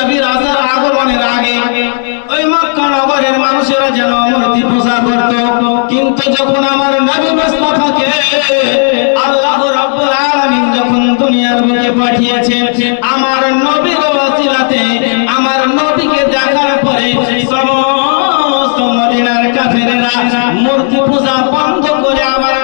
নবীর আসার আগমনের আগে ওই মক্কা নগরের মানুষেরা যেন মূর্তি পূজা করত, কিন্তু যখন আমার নবী মুস্তাফাকে আল্লাহ রাব্বুল আলামিন যখন দুনিয়ার বুকে পাঠিয়েছেন, আমার নবীর ওসিলাতে আমার নবীকে দেখার পরে সমস্ত মদিনার কাফেরেরা মূর্তি পূজা বন্ধ করে আমার